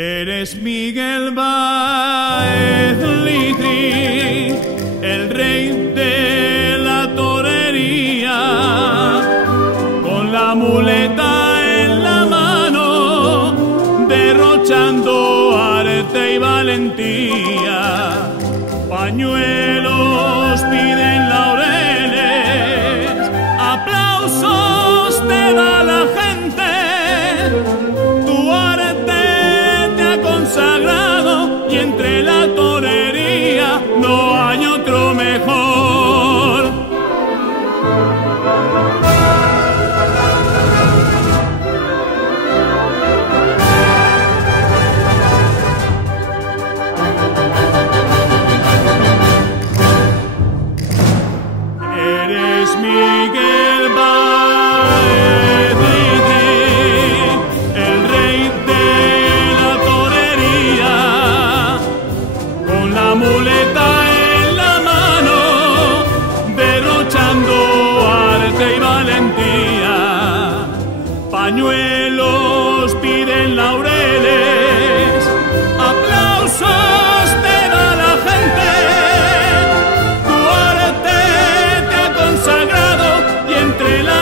Eres Miguel Báez Litri, el rey de la torería, con la muleta en la mano, derrochando arte y valentía. Pañuelos piden laureles, aplausos te da la gente. Tu arte te ha consagrado y entre la torería no hay otro mejor. Eres Miguel Báez Litri, el rey de la torería, con la muleta en la mano, derrochando arte y valentía. Pañuelos piden laureles, aplausos te da la gente. Tu arte te ha consagrado y entre la